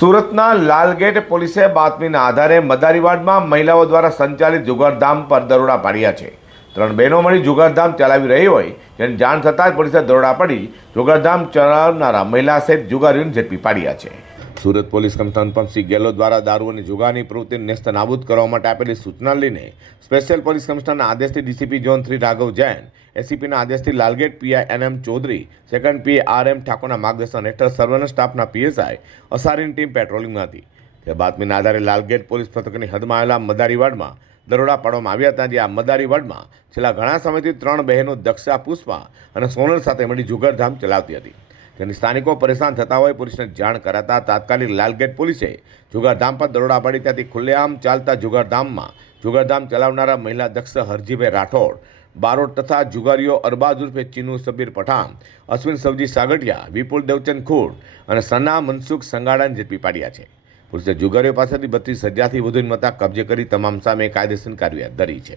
સુરતના લાલગેટ પોલીસે બાતમીના આધારે મદારીવાડમાં મહિલાઓ દ્વારા સંચાલિત જુગારધામ પર દરોડા પાડ્યા છે। 3 બહેનો મળી જુગારધામ ચલાવી રહી હોય તેની જાણ થતાં જ પોલીસે દરોડા પાડી જુગારધામ ચલાવનારા મહિલા સહિત જુગારીઓને ઝડપી પાડ્યા છે। સુરત પોલીસ કમિશનર પંપસિંહ ગેહલોત દ્વારા દારૂ અને જુગારની પ્રવૃત્તિને નેસ્તનાબૂદ કરવા માટે આપેલી સૂચના લઈને સ્પેશિયલ પોલીસ કમિશનરના આદેશથી ડીસીપી ઝોન 3 રાઘવ જૈન, એસીપીના આદેશથી Lalgate PI NM Chaudhary, second PA RM ઠાકોરના માર્ગદર્શન હેઠળ સર્વેલન્સ સ્ટાફના પીએસઆઈ અસારીની ટીમ પેટ્રોલિંગમાં હતી। તે બાતમીના આધારે લાલગેટ પોલીસ મથકની હદમાં આવેલા મદારીવાડમાં દરોડા પાડવામાં આવ્યા હતા, જ્યાં મદારીવાડમાં છેલ્લા ઘણા સમયથી 3 બહેનો દક્ષા, પુષ્પા અને સોનલ સાથે મળી જુગારધામ ચલાવતી હતી। તેની સ્થાનિકો પરેશાન થતા હોય પોલીસને જાણ કરાતા તાત્કાલિક લાલગેટ પોલીસે જુગારધામ પર દરોડા પાડી ત્યાંથી ખુલ્લેઆમ ચાલતા જુગારધામ ચલાવનારા મહિલા દક્ષ હરજીભાઈ રાઠોડ બારોટ તથા જુગારીઓ અરબાઝ ઉર્ફે ચીનુ સબીર પઠાણ, અશ્વિન સવજી સાગઠિયા, વિપુલ દેવચંદ ખુડ અને સના મનસુખ સંગાડાને ઝડપી પાડ્યા છે। પોલીસે જુગારીઓ પાસેથી 32,000થી વધુની મત્તા કબજે કરી તમામ સામે કાયદેસર કાર્યવાહી ધરી છે।